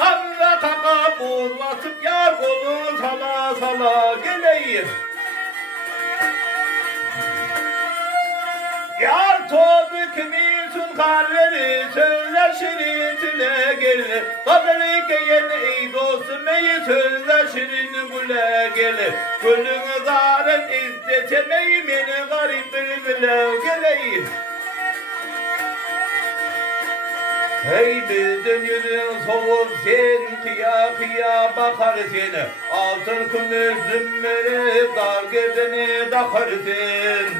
Kanla kaka buz basıp yar kolunu sala sala geleyim. Yar tozu kimisin karları sözler şiritine gelir. Kadını keyen ey dostum ey sözler şirin güle gelir. Gülünü zaren istetemeyim beni garip bir bile geleyim. Hey bizden yüzün soğuk sen kıya kıya bakar seni. Altın kümüz zümmeri dar gezeni dakar sen.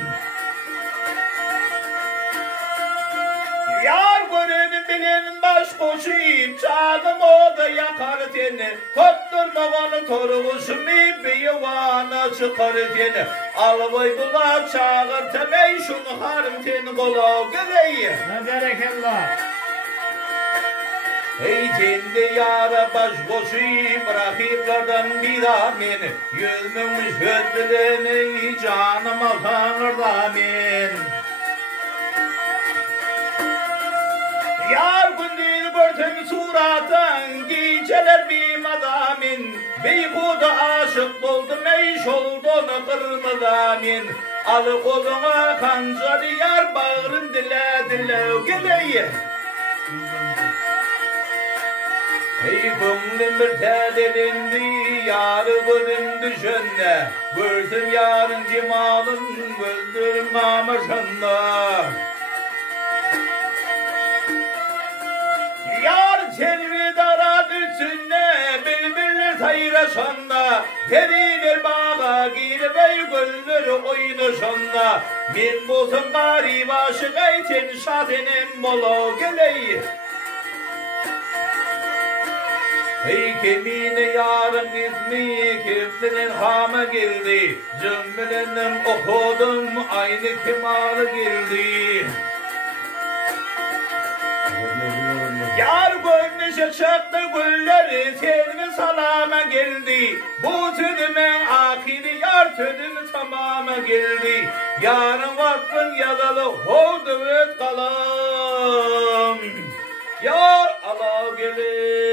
Yar görün bilin baş koşuyum çağdım o da yakar seni. Tutturmavanı torğuşum bir yuvana çıkar seni. Alvay bulak çağır temey şunu harım seni kolav geleyim. Ne berekallah. Hey kendi yara baş koşuyum rakiplerden bir amin. Yüzmüş ödüleni canıma tanır amin. Yar gündüz görsem suratın giyceler bir madamin. Beyhuda aşık buldum ey şoldun kırmızı al koluna kancar yar bağrın dile dile geleyim. Hey gönlüm bir tedirindi yarı gözüm düşünde. Görsem yarın cemalın gözlerim kamaşanda. Yar selvi dara üstünde bülbüller sayraşanda. Periler bağa girip ey gözleri oynaşanda. Min bolsam garip aşık eyten şadenim bolo geleyim. Hey kemine yarın ismi kimsenin hama geldi. Cümbülenim okudum aynı kemal geldi. Yar gönlüşe çaktı gülleri sevgi salama geldi. Bu tüdümün ahiri yar tüdümü tamama geldi. Yarın vakfın yazalı hovdu et kalam. Yar ala gelir.